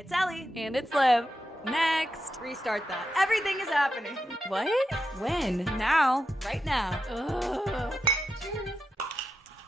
It's Ellie. And it's Liv. Next. Restart that. Everything is happening. What? When? Now. Right now. Ugh.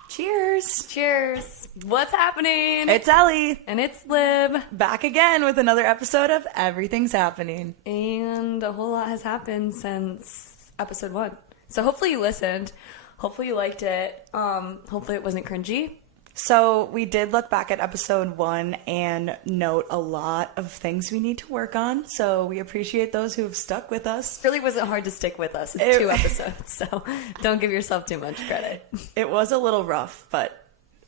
Cheers. Cheers. What's happening? It's Ellie. And it's Liv. Back again with another episode of Everything's Happening. And a whole lot has happened since episode 1. So hopefully you listened. Hopefully you liked it. Hopefully it wasn't cringy. So we did look back at episode 1 and note a lot of things we need to work on. So we appreciate those who have stuck with us. It really wasn't hard to stick with us. It's 2 episodes, so don't give yourself too much credit. It was a little rough, but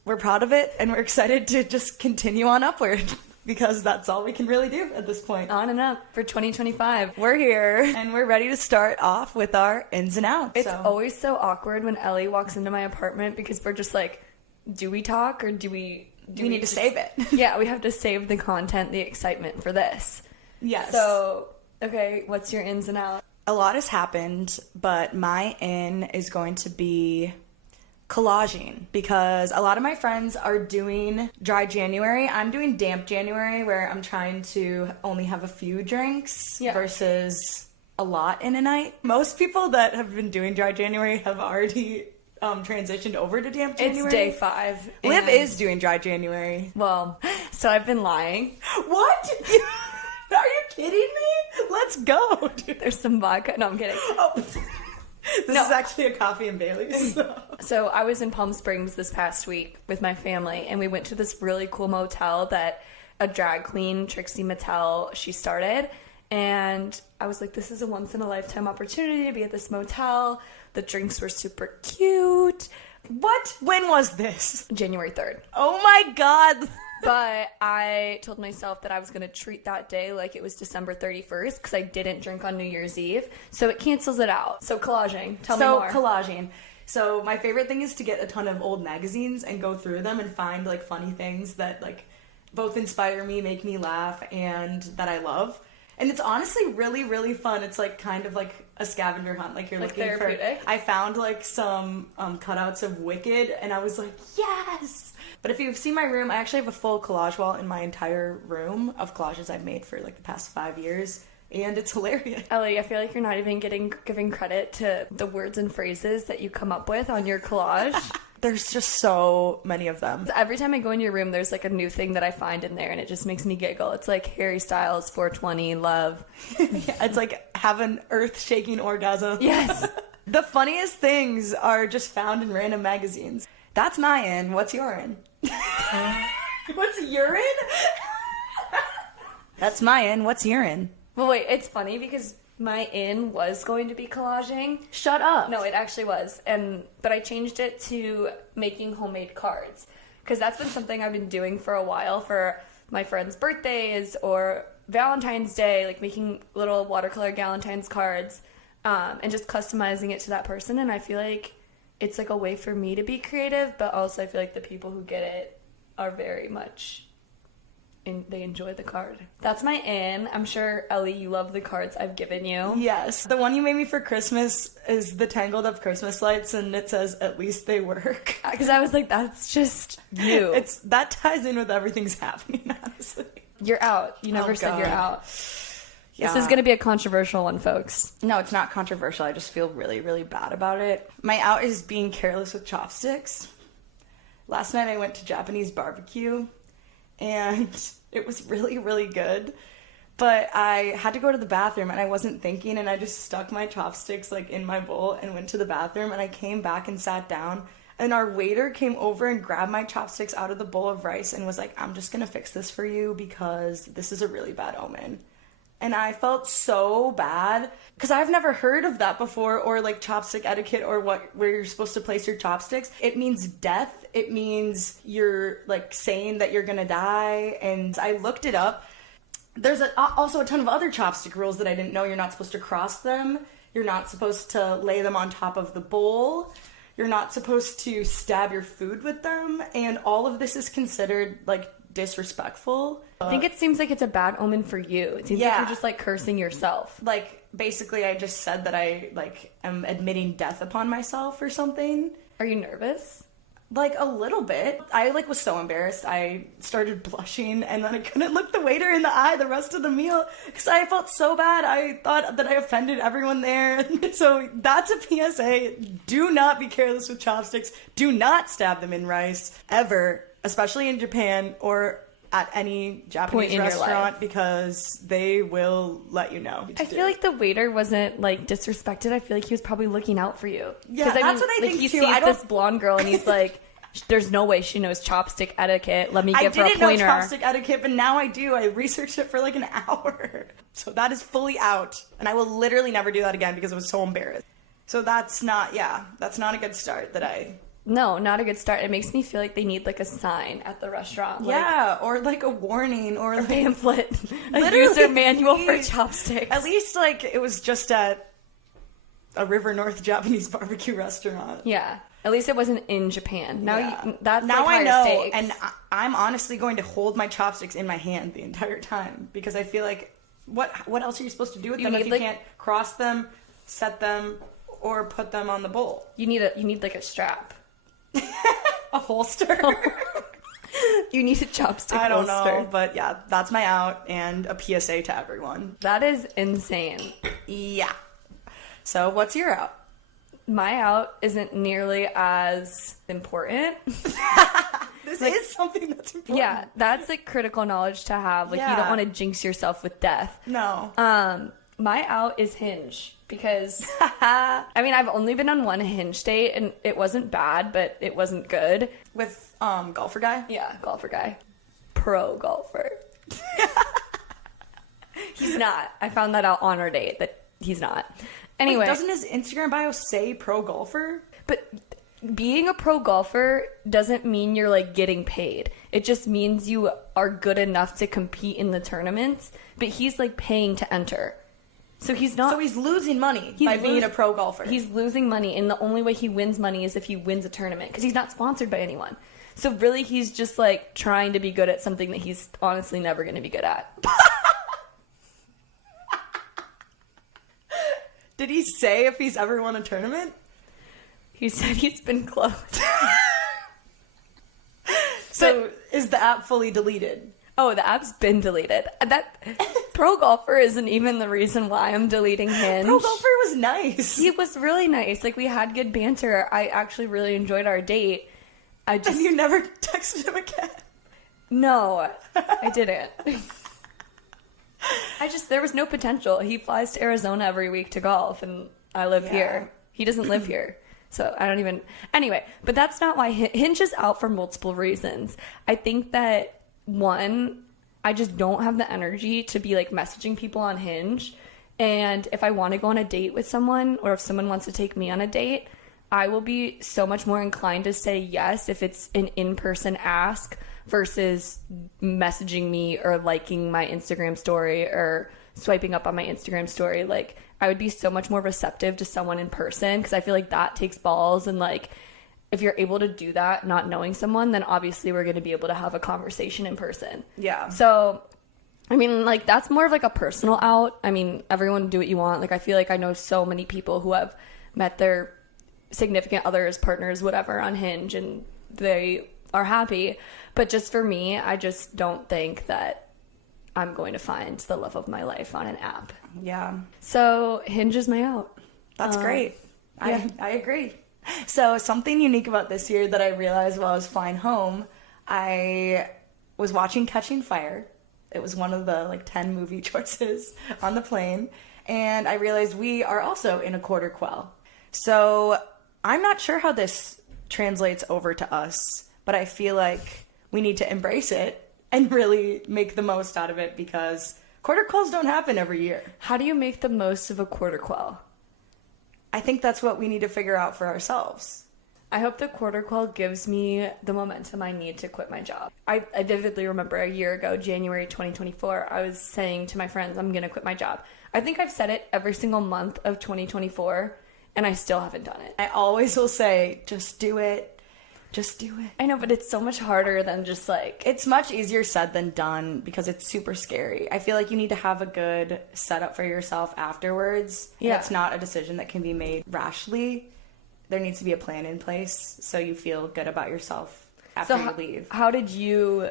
we're proud of it and we're excited to just continue on upward because that's all we can really do at this point. On and up for 2025. We're here and we're ready to start off with our ins and outs. It's always so awkward when Ellie walks into my apartment because we're just like, do we talk or do we need to save it? Yeah, we have to save the content, the excitement for this. Yes. So, okay, what's your ins and outs? A lot has happened, but my in is going to be collaging because a lot of my friends are doing dry January. I'm doing damp January where I'm trying to only have a few drinks versus a lot in a night. Most people that have been doing dry January have already transitioned over to damp January. It's day 5. Liv is doing dry January. Well, so I've been lying. What? Are you kidding me? Let's go, dude. There's some vodka. No, I'm kidding. Oh. This is actually a coffee and Bailey's. So I was in Palm Springs this past week with my family, and we went to this really cool motel that a drag queen, Trixie Mattel, she started. And I was like, this is a once-in-a-lifetime opportunity to be at this motel. The drinks were super cute. What? When was this? January 3rd. Oh my god. But I told myself that I was going to treat that day like it was December 31st because I didn't drink on New Year's Eve. So it cancels it out. So collaging. Tell me more. So collaging. So my favorite thing is to get a ton of old magazines and go through them and find like funny things that like both inspire me, make me laugh, and that I love. And it's honestly really, really fun. It's like kind of like a scavenger hunt. Like you're like looking therapeutic. I found like some cutouts of Wicked and I was like, yes! But if you've seen my room, I actually have a full collage wall in my entire room of collages I've made for like the past 5 years. And it's hilarious. Ellie, I feel like you're not even giving credit to the words and phrases that you come up with on your collage. There's just so many of them. Every time I go in your room, there's like a new thing that I find in there, and it just makes me giggle. It's like Harry Styles, 420, love. Yeah, it's like have an earth-shaking orgasm. Yes. The funniest things are just found in random magazines. That's my in. What's your in? What's your in? That's my in. What's your in? Well, wait, it's funny because my in was going to be collaging. Shut up. No, it actually was. But I changed it to making homemade cards. Because that's been something I've been doing for a while for my friends' birthdays or Valentine's Day, like making little watercolor Galentine's cards and just customizing it to that person. And I feel like it's like a way for me to be creative, but also I feel like the people who get it are very much... they enjoy the card. That's my in. I'm sure, Ellie, you love the cards I've given you. Yes. The one you made me for Christmas is the tangled up Christmas lights, and it says, at least they work. Because I was like, that's just you. That ties in with everything's happening, honestly. You're out. You never said you're out. Yeah. This is going to be a controversial one, folks. No, it's not controversial. I just feel really, really bad about it. My out is being careless with chopsticks. Last night I went to Japanese barbecue, and it was really, really good. But I had to go to the bathroom, and I wasn't thinking, and I just stuck my chopsticks, like, in my bowl and went to the bathroom, and I came back and sat down, and our waiter came over and grabbed my chopsticks out of the bowl of rice and was like, I'm just gonna fix this for you because this is a really bad omen. And I felt so bad because I've never heard of that before, or like chopstick etiquette, or where you're supposed to place your chopsticks. It means death. It means you're like saying that you're gonna die. And I looked it up. There's also a ton of other chopstick rules that I didn't know. You're not supposed to cross them. You're not supposed to lay them on top of the bowl. You're not supposed to stab your food with them. And all of this is considered like disrespectful. I think it seems like it's a bad omen for you. It seems like you're just like cursing yourself. Like basically I just said that I like am admitting death upon myself or something. Are you nervous? Like, a little bit. I, like, was so embarrassed. I started blushing, and then I couldn't look the waiter in the eye the rest of the meal because I felt so bad. I thought that I offended everyone there. So that's a PSA. Do not be careless with chopsticks. Do not stab them in rice, ever, especially in Japan or at any Japanese restaurant, because they will let you know. I feel like the waiter wasn't, like, disrespected. I feel like he was probably looking out for you. Yeah, that's what I think, he too. sees this blonde girl, and he's like, there's no way she knows chopstick etiquette. Let me give her a pointer. I didn't know chopstick etiquette, but now I do. I researched it for, like, an hour. So that is fully out. And I will literally never do that again because I was so embarrassed. So that's not a good start that I... No, not a good start. It makes me feel like they need, like, a sign at the restaurant. Yeah, or, like, a warning, or, like... pamphlet. A user manual for chopsticks. At least, like, it was just at a River North Japanese barbecue restaurant. Yeah. At least it wasn't in Japan. Now, that's now like I know, stakes. and I'm honestly going to hold my chopsticks in my hand the entire time, because I feel like, what else are you supposed to do with them if you can't cross them, set them, or put them on the bowl? You need like a strap. A holster. You need a chopstick holster. I don't know, but yeah, that's my out, and a PSA to everyone. That is insane. Yeah. So what's your out? My out isn't nearly as important. This is something that's important. Yeah, that's like critical knowledge to have. Like, you don't want to jinx yourself with death. No. My out is Hinge, because I mean, I've only been on one Hinge date, and it wasn't bad, but it wasn't good. With golfer guy? Yeah, golfer guy. Pro golfer. He's not. I found that out on our date, that he's not. Anyway. Wait, doesn't his Instagram bio say pro golfer? But being a pro golfer doesn't mean you're, like, getting paid. It just means you are good enough to compete in the tournaments, but he's, like, paying to enter. So he's not... So he's losing money by being a pro golfer. He's losing money, and the only way he wins money is if he wins a tournament, because he's not sponsored by anyone. So really, he's just, like, trying to be good at something that he's honestly never going to be good at. Did he say if he's ever won a tournament? He said he's been close. So is the app fully deleted? Oh, the app's been deleted. That pro golfer isn't even the reason why I'm deleting Hinge. Pro golfer was nice. He was really nice. Like, we had good banter. I actually really enjoyed our date. And you never texted him again? No, I didn't. There was no potential. He flies to Arizona every week to golf, and I live here. He doesn't live here. So I don't even... Anyway, but that's not why Hinge is out, for multiple reasons. I think that, one, I just don't have the energy to be, like, messaging people on Hinge. And if I want to go on a date with someone, or if someone wants to take me on a date, I will be so much more inclined to say yes if it's an in-person ask versus messaging me or liking my Instagram story or swiping up on my Instagram story. Like, I would be so much more receptive to someone in person, because I feel like that takes balls. And, like, if you're able to do that not knowing someone, then obviously we're going to be able to have a conversation in person. Yeah. So, I mean, like, that's more of, like, a personal out. I mean, everyone do what you want. Like, I feel like I know so many people who have met their significant others, partners, whatever, on Hinge, and they are happy. But just for me, I just don't think that I'm going to find the love of my life on an app. Yeah. So Hinge is my out. That's great. Yeah. I agree. So something unique about this year that I realized while I was flying home, I was watching Catching Fire. It was one of the, like, 10 movie choices on the plane. And I realized we are also in a quarter quell. So I'm not sure how this translates over to us, but I feel like we need to embrace it and really make the most out of it, because quarter quells don't happen every year. How do you make the most of a quarter quell? I think that's what we need to figure out for ourselves. I hope the quarter quell gives me the momentum I need to quit my job. I vividly remember a year ago, January 2024, I was saying to my friends, I'm going to quit my job. I think I've said it every single month of 2024, and I still haven't done it. I always will say, just do it. Just do it. I know, but it's so much harder than just, like... It's much easier said than done, because it's super scary. I feel like you need to have a good setup for yourself afterwards. Yeah. And it's not a decision that can be made rashly. there needs to be a plan in place so you feel good about yourself after you leave. How did you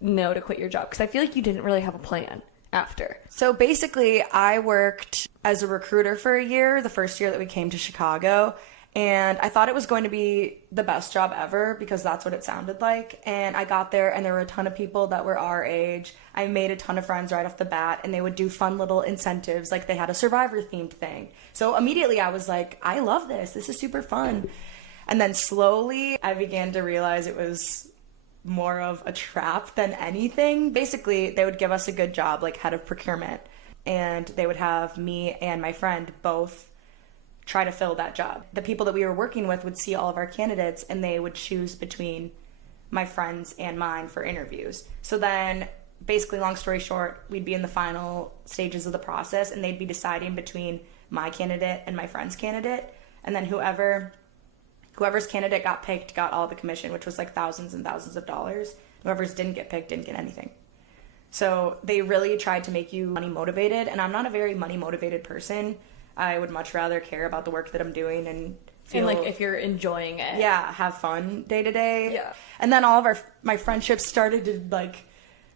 know to quit your job? Because I feel like you didn't really have a plan after. So basically, I worked as a recruiter for a year, the first year that we came to Chicago, and I thought it was going to be the best job ever because that's what it sounded like. And I got there and there were a ton of people that were our age. I made a ton of friends right off the bat, and they would do fun little incentives, like they had a Survivor themed thing. So immediately I was like, I love this. This is super fun. And then slowly I began to realize it was more of a trap than anything. Basically, they would give us a good job, like head of procurement, and they would have me and my friend both try to fill that job. The people that we were working with would see all of our candidates, and they would choose between my friends and mine for interviews. So then, basically, long story short, we'd be in the final stages of the process, and they'd be deciding between my candidate and my friend's candidate, and then whoever's candidate got picked got all the commission, which was like thousands and thousands of dollars. Whoever's didn't get picked didn't get anything. So they really tried to make you money motivated, and I'm not a very money motivated person. I would much rather care about the work that I'm doing and feel like if you're enjoying it. Yeah, have fun day to day. Yeah. And then all of my friendships started to like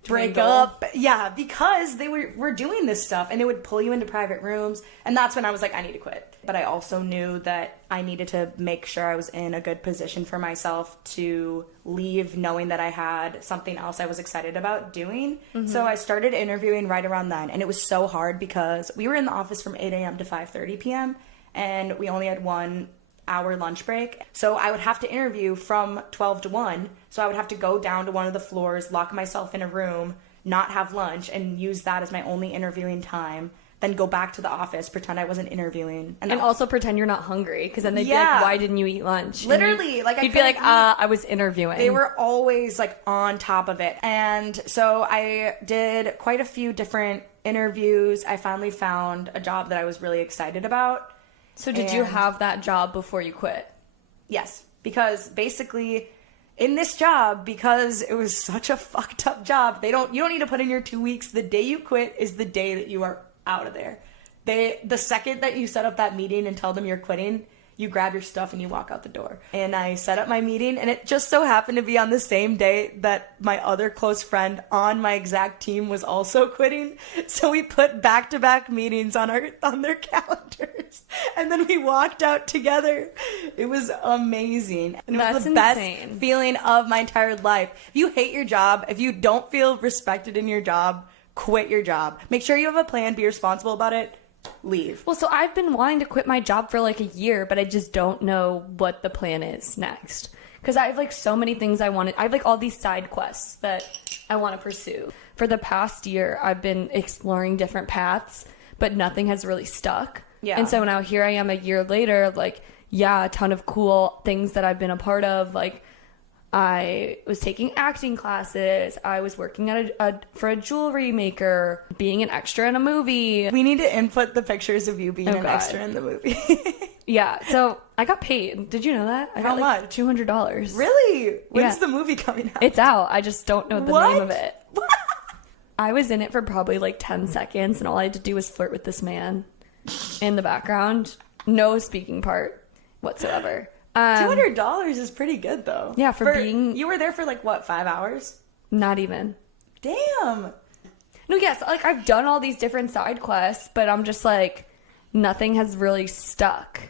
break up. Yeah, because they were doing this stuff, and they would pull you into private rooms, and that's when I was like, I need to quit. But I also knew that I needed to make sure I was in a good position for myself to leave knowing that I had something else I was excited about doing. Mm-hmm. So I started interviewing right around then, and it was so hard because we were in the office from 8 a.m. to 5:30 p.m., and we only had 1 hour lunch break. So I would have to interview from 12 to 1. So I would have to go down to one of the floors, lock myself in a room, not have lunch, and use that as my only interviewing time. Then go back to the office, pretend I wasn't interviewing. And also pretend you're not hungry, because then they'd be like, why didn't you eat lunch? Literally. You'd be like, I was interviewing. They were always like on top of it. And so I did quite a few different interviews. I finally found a job that I was really excited about. So did you have that job before you quit? Yes, because basically in this job, because it was such a fucked up job, you don't need to put in your 2 weeks. The day you quit is the day that you are out of there. The second that you set up that meeting and tell them you're quitting, you grab your stuff and you walk out the door. And I set up my meeting, and it just so happened to be on the same day that my other close friend on my exact team was also quitting. So we put back-to-back meetings on their calendars, and then we walked out together. It was amazing. And it was the best feeling of my entire life. If you hate your job, if you don't feel respected in your job, quit your job. Make sure you have a plan, be responsible about it, leave. Well, so I've been wanting to quit my job for like a year, but I just don't know what the plan is next. Because I have like so many things I have like all these side quests that I want to pursue. For the past year, I've been exploring different paths, but nothing has really stuck. Yeah. And so now here I am a year later, like, yeah, a ton of cool things that I've been a part of, like, I was taking acting classes. I was working at for a jewelry maker, being an extra in a movie. We need to input the pictures of you being an extra in the movie. Yeah, so I got paid. Did you know that? I got like much? $200. Really? When's the movie coming out? It's out. I just don't know the name of it. I was in it for probably like 10 seconds, and all I had to do was flirt with this man in the background. No speaking part whatsoever. $200 is pretty good, though. Yeah, for being... You were there for, like, what, 5 hours? Not even. Damn. No, yes, like, I've done all these different side quests, but I'm just, like, nothing has really stuck.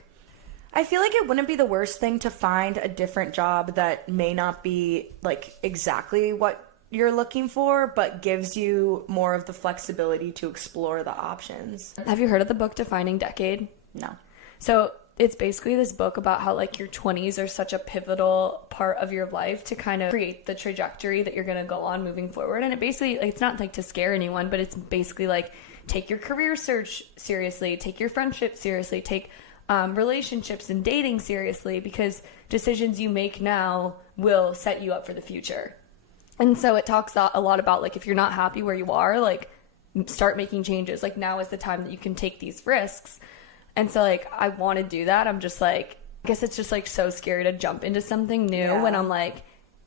I feel like it wouldn't be the worst thing to find a different job that may not be, like, exactly what you're looking for, but gives you more of the flexibility to explore the options. Have you heard of the book Defining Decade? No. So... it's basically this book about how, like, your 20s are such a pivotal part of your life to kind of create the trajectory that you're going to go on moving forward. And it basically, like, it's not, like, to scare anyone, but it's basically, like, take your career search seriously, take your friendship seriously, take relationships and dating seriously, because decisions you make now will set you up for the future. And so it talks a lot about, like, if you're not happy where you are, like, start making changes. Like, now is the time that you can take these risks. And so, like, I want to do that. I'm just, like, I guess it's just, like, so scary to jump into something new when I'm, like,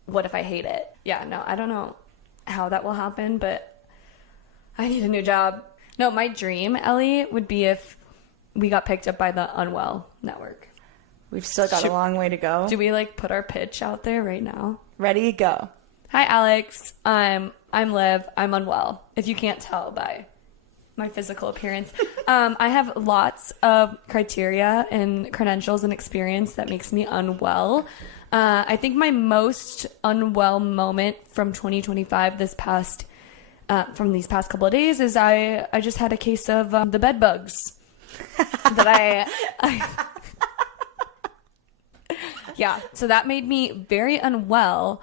what if I hate it? Yeah, no, I don't know how that will happen, but I need a new job. No, my dream, Ellie, would be if we got picked up by the Unwell network. We've still got a long way to go. Do we like put our pitch out there right now? Ready, go. Hi, Alex. I'm Liv. I'm unwell, if you can't tell by my physical appearance. I have lots of criteria and credentials and experience that makes me unwell. I think my most unwell moment from 2025 from these past couple of days is I just had a case of the bed bugs that yeah, so that made me very unwell.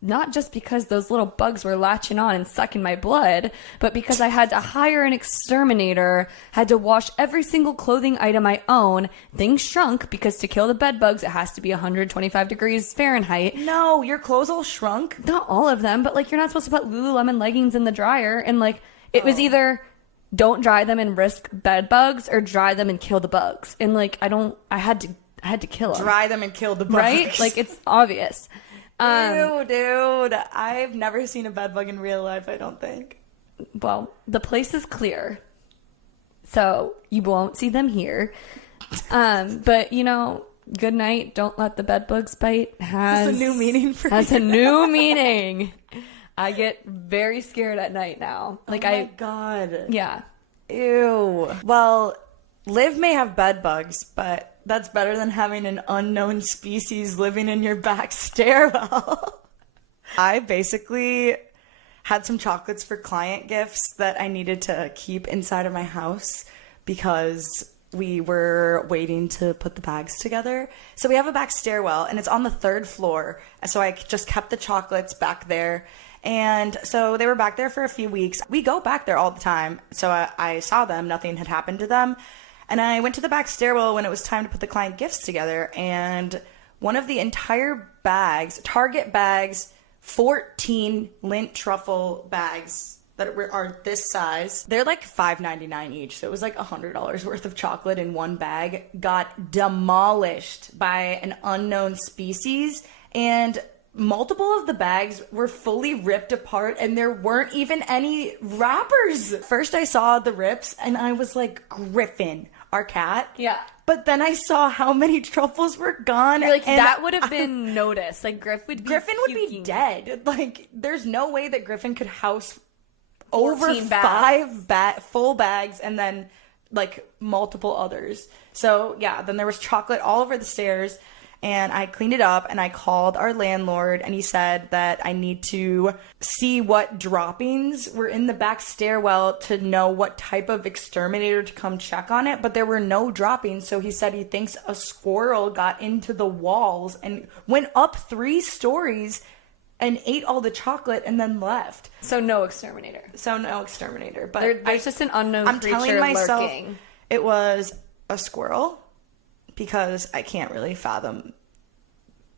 Not just because those little bugs were latching on and sucking my blood, but because I had to hire an exterminator, had to wash every single clothing item I own. Things shrunk because to kill the bed bugs, it has to be 125 degrees Fahrenheit. No, your clothes all shrunk? Not all of them, but like you're not supposed to put Lululemon leggings in the dryer. And like it was either don't dry them and risk bed bugs or dry them and kill the bugs. And like I had to kill them. Dry them and kill the bugs. Right? Like it's obvious. Ew, dude. I've never seen a bed bug in real life, I don't think. Well, the place is clear, so you won't see them here. But, you know, good night, don't let the bed bugs bite has a new meaning for has you. a new meaning. I get very scared at night now. Like oh my God. Yeah. Ew. Well, Liv may have bed bugs, but that's better than having an unknown species living in your back stairwell. I basically had some chocolates for client gifts that I needed to keep inside of my house because we were waiting to put the bags together. So we have a back stairwell and it's on the 3rd floor. So I just kept the chocolates back there. And so they were back there for a few weeks. We go back there all the time. So I saw them. Nothing had happened to them. And I went to the back stairwell when it was time to put the client gifts together. And one of the entire bags, Target bags, 14 lint truffle bags that are this size. They're like $5.99 each. So it was like $100 worth of chocolate in one bag. Got demolished by an unknown species. And multiple of the bags were fully ripped apart and there weren't even any wrappers. First I saw the rips and I was like, Griffin, our cat. Yeah. But then I saw how many truffles were gone. You're like, that would have been noticed. Like Griffin would be dead. Like there's no way that Griffin could house over 5 full bags and then like multiple others. So yeah, then there was chocolate all over the stairs. And I cleaned it up and I called our landlord and he said that I need to see what droppings were in the back stairwell to know what type of exterminator to come check on it. But there were no droppings. So he said he thinks a squirrel got into the walls and went up 3 stories and ate all the chocolate and then left. So no exterminator. But there's just an unknown I'm creature telling myself lurking. It was a squirrel. Because I can't really fathom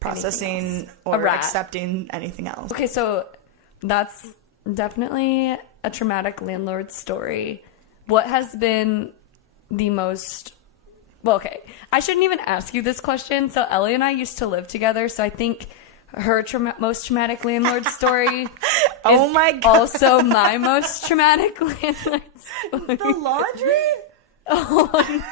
processing or accepting anything else. Okay, so that's definitely a traumatic landlord story. What has been the most... Well, okay, I shouldn't even ask you this question. So Ellie and I used to live together, so I think her most traumatic landlord story oh is my God. also my most traumatic landlord story. The laundry? Oh,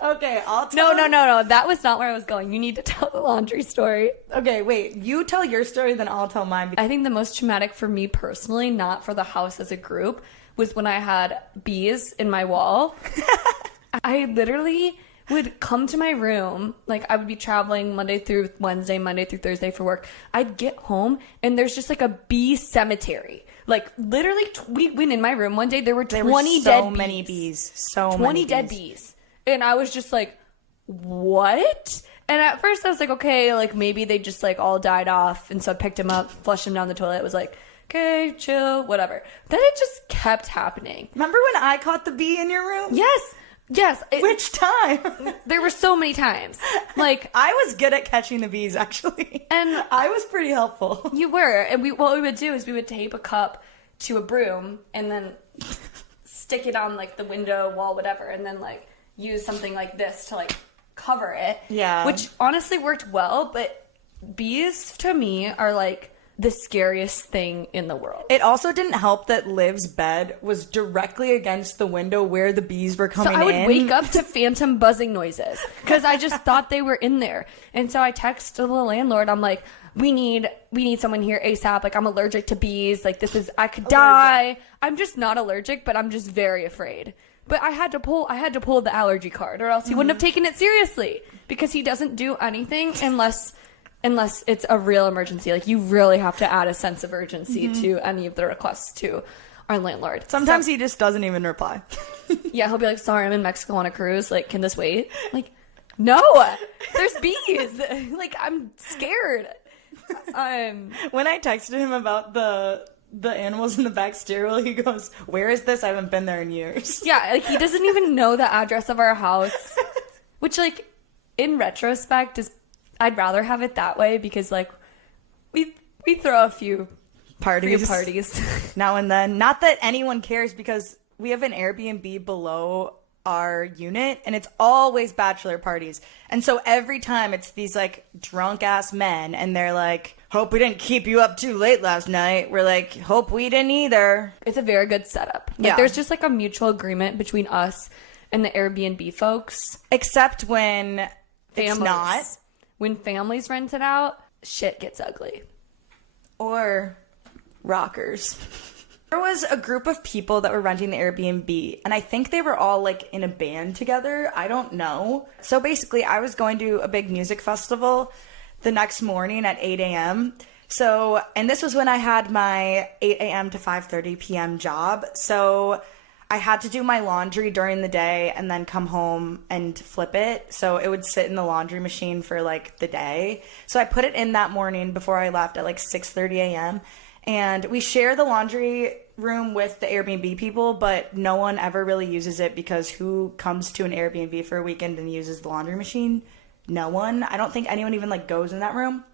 okay, I'll tell... No. That was not where I was going. You need to tell the laundry story. Okay, wait. You tell your story, then I'll tell mine. I think the most traumatic for me personally, not for the house as a group, was when I had bees in my wall. I literally would come to my room. Like, I would be traveling Monday through Wednesday, Monday through Thursday for work. I'd get home, and there's just, like, a bee cemetery. Like, literally, we went in my room one day. There were 20 dead bees. So many bees. 20 dead bees. And I was just like, what? And at first I was like, okay, like maybe they just like all died off. And so I picked them up, flushed them down the toilet. It was like, okay, chill, whatever. Then it just kept happening. Remember when I caught the bee in your room? Yes. Which time? There were so many times. Like I was good at catching the bees, actually. And I was pretty helpful. You were. And what we would do is we would tape a cup to a broom and then stick it on like the window, wall, whatever. And then like use something like this to like cover it. Yeah. Which honestly worked well, but bees to me are like the scariest thing in the world. It also didn't help that Liv's bed was directly against the window where the bees were coming in. So I would wake up to phantom buzzing noises because I just thought they were in there. And so I texted the landlord. I'm like, we need someone here ASAP. Like, I'm allergic to bees. Like, I could die. I'm just not allergic, but I'm just very afraid. But I had to pull the allergy card, or else he wouldn't have taken it seriously, because he doesn't do anything unless it's a real emergency. Like, you really have to add a sense of urgency to any of the requests to our landlord. Sometimes he just doesn't even reply. Yeah, he'll be like, sorry, I'm in Mexico on a cruise. Like, can this wait? Like, no, there's bees. Like, I'm scared. When I texted him about the animals in the back stairwell, he goes, where is this? I haven't been there in years. Yeah, like, he doesn't even know the address of our house, which, like, in retrospect I'd rather have it that way, because, like, we throw a few parties now and then. Not that anyone cares, because we have an Airbnb below our unit, and it's always bachelor parties. And so every time it's these, like, drunk ass men, and they're like, hope we didn't keep you up too late last night. We're like, hope we didn't either. It's a very good setup. Like, yeah. There's just, like, a mutual agreement between us and the Airbnb folks. Except when Families. It's not. When families rent it out, shit gets ugly. Or rockers. There was a group of people that were renting the Airbnb, and I think they were all, like, in a band together. I don't know. So basically, I was going to a big music festival the next morning at 8 a.m. So, and this was when I had my 8 a.m. to 5:30 p.m. job. So I had to do my laundry during the day and then come home and flip it. So it would sit in the laundry machine for, like, the day. So I put it in that morning before I left at, like, 6:30 a.m. And we share the laundry room with the Airbnb people, but no one ever really uses it, because who comes to an Airbnb for a weekend and uses the laundry machine? No one. I don't think anyone even, like, goes in that room.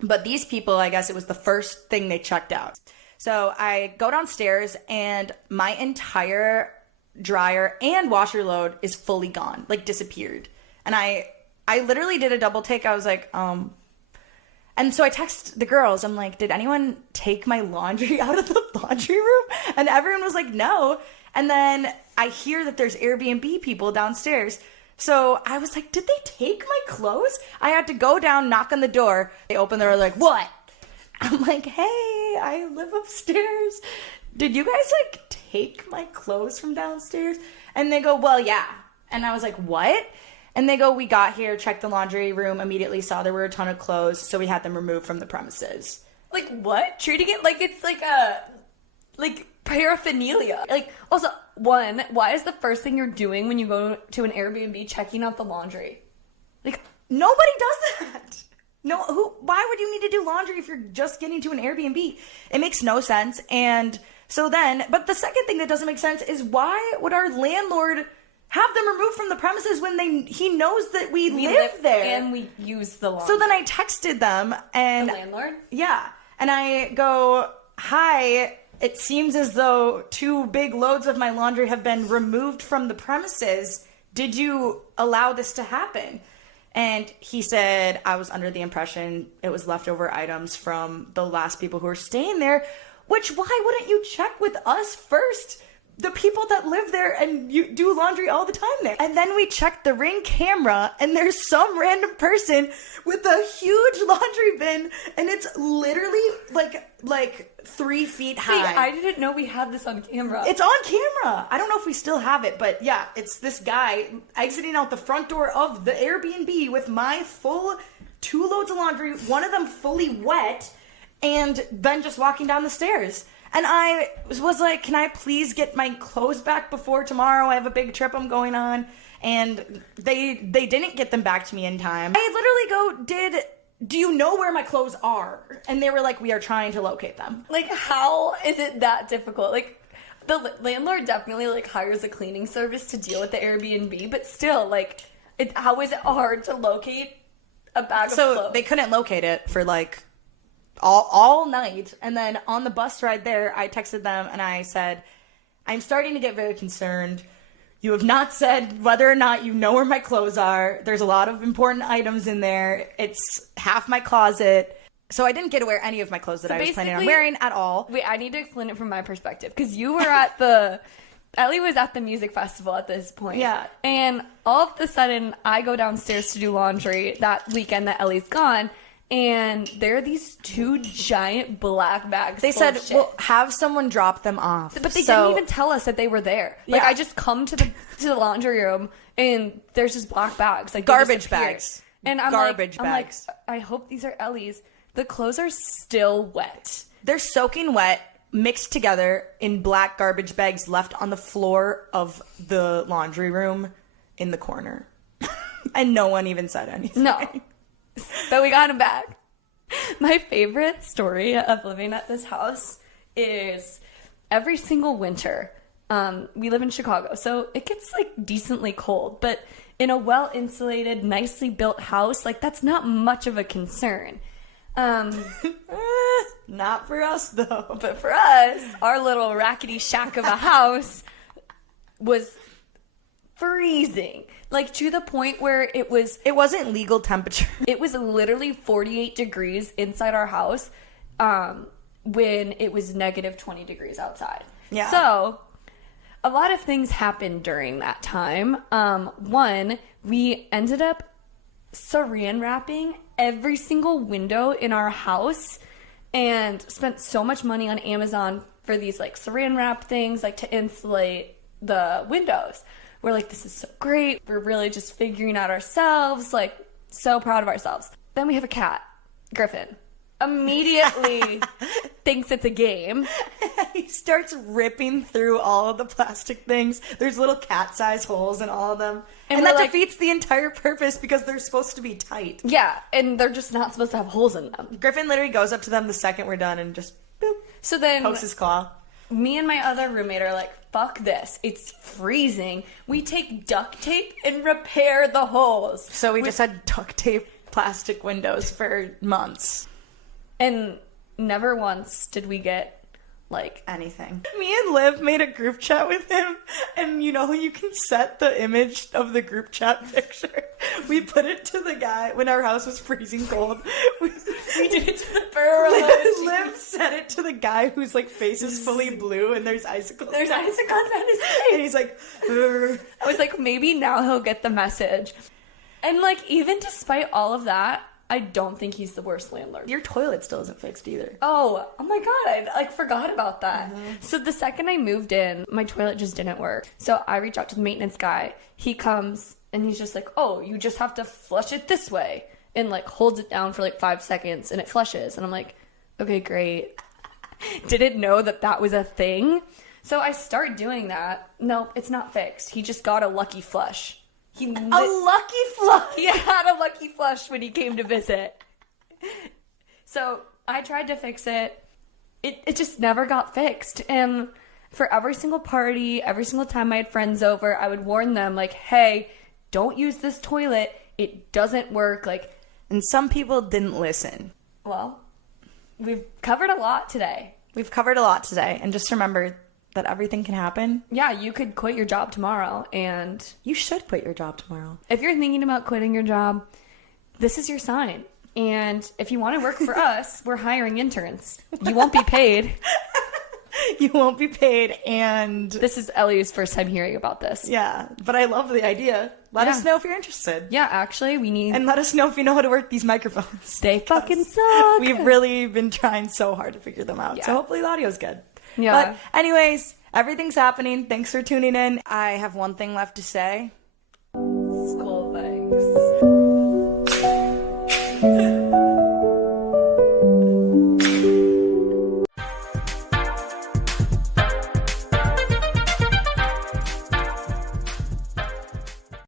But these people, I guess it was the first thing they checked out. So I go downstairs, and my entire dryer and washer load is fully gone, like, disappeared. And I literally did a double take. I was like, And so I text the girls. I'm like, did anyone take my laundry out of the laundry room? And everyone was like, no. And then I hear that there's Airbnb people downstairs. So I was like, did they take my clothes? I had to go down, knock on the door. They open the door, like, what? I'm like, hey, I live upstairs. Did you guys, like, take my clothes from downstairs? And they go, well, yeah. And I was like, what? And they go, we got here, checked the laundry room, immediately saw there were a ton of clothes, so we had them removed from the premises. Like, what? Treating it like it's, like, paraphernalia. Like, also, one, why is the first thing you're doing when you go to an Airbnb checking out the laundry? Like, nobody does that. No, why would you need to do laundry if you're just getting to an Airbnb? It makes no sense. And so then, but the second thing that doesn't make sense is, why would our landlord have them removed from the premises when he knows that we live there and we use the laundry? So then I texted them, and the landlord? Yeah. And I go, hi, it seems as though 2 big loads of my laundry have been removed from the premises. Did you allow this to happen? And he said, I was under the impression it was leftover items from the last people who were staying there. Which, why wouldn't you check with us first? The people that live there and you do laundry all the time there. And then we checked the Ring camera, and there's some random person with a huge laundry bin, and it's literally like 3 feet high. Wait, I didn't know we had this on camera. It's on camera. I don't know if we still have it, but yeah, it's this guy exiting out the front door of the Airbnb with my full 2 loads of laundry, one of them fully wet, and then just walking down the stairs. And I was like, can I please get my clothes back before tomorrow? I have a big trip I'm going on. And they didn't get them back to me in time. I literally go, do you know where my clothes are? And they were like, we are trying to locate them. Like, how is it that difficult? Like, the landlord definitely, like, hires a cleaning service to deal with the Airbnb, but still, like, how is it hard to locate a bag of clothes? So they couldn't locate it for, like, all night. And then on the bus ride there, I texted them and I said, I'm starting to get very concerned. You have not said whether or not you know where my clothes are. There's a lot of important items in there. It's half my closet. So I didn't get to wear any of my clothes that I was planning on wearing at all. Wait, I need to explain it from my perspective. Because you were Ellie was at the music festival at this point. Yeah. And all of a sudden, I go downstairs to do laundry that weekend that Ellie's gone. And there are these 2 giant black bags. They said, well, have someone drop them off. But they didn't even tell us that they were there. Like, I just come to the laundry room, and there's just black bags. Like, garbage bags. And I'm garbage bags. I'm like, I hope these are Ellie's. The clothes are still wet. They're soaking wet, mixed together in black garbage bags left on the floor of the laundry room in the corner. And no one even said anything. No. But we got them back. My favorite story of living at this house is every single winter, we live in Chicago, so it gets like decently cold, but in a well-insulated, nicely built house, like that's not much of a concern. Not for us though. But for us, our little rackety shack of a house was freezing. Like to the point where it wasn't legal temperature. It was literally 48 degrees inside our house when it was negative 20 degrees outside. Yeah. So a lot of things happened during that time. One, we ended up saran wrapping every single window in our house and spent so much money on Amazon for these like saran wrap things like to insulate the windows. We're like, this is so great. We're really just figuring out ourselves, like so proud of ourselves. Then we have a cat, Griffin. Immediately thinks it's a game. He starts ripping through all of the plastic things. There's little cat-sized holes in all of them. And that defeats the entire purpose because they're supposed to be tight. Yeah, and they're just not supposed to have holes in them. Griffin literally goes up to them the second we're done and just boop, so then pokes his claw. Me and my other roommate are like, fuck this. It's freezing. We take duct tape and repair the holes. So we just had duct tape plastic windows for months. And never once did we get, like, anything. Me and Liv made a group chat with him, and you know you can set the image of the group chat picture. We put it to the guy when our house was freezing cold. We did it to the burrow. Liv set it to the guy whose like face is fully blue and there's icicles. There's icicles on his face. And he's like, "Urgh." I was like, maybe now he'll get the message. And like, even despite all of that, I don't think he's the worst landlord. Your toilet still isn't fixed either. Oh my god, I forgot about that. Mm-hmm. So the second I moved in, my toilet just didn't work. So I reach out to the maintenance guy. He comes and he's just like, oh, you just have to flush it this way. And like holds it down for like 5 seconds and it flushes. And I'm like, okay, great. Didn't know that was a thing. So I start doing that. Nope, it's not fixed. He just got a lucky flush. A lucky flush? He had a lucky flush when he came to visit. So I tried to fix it. It just never got fixed. And for every single party, every single time I had friends over, I would warn them, like, hey, don't use this toilet. It doesn't work. Like, and some people didn't listen. Well, we've covered a lot today. And just remember that everything can happen. Yeah, you could quit your job tomorrow, and you should quit your job tomorrow. If you're thinking about quitting your job, this is your sign. And if you want to work for us, we're hiring interns. You won't be paid. You won't be paid, and this is Ellie's first time hearing about this. Yeah, but I love the idea. Let us know if you're interested. Yeah, actually, we need... And let us know if you know how to work these microphones. They fucking suck. We've really been trying so hard to figure them out. Yeah. So hopefully the audio's good. Yeah. But anyways, everything's happening. Thanks for tuning in. I have one thing left to say.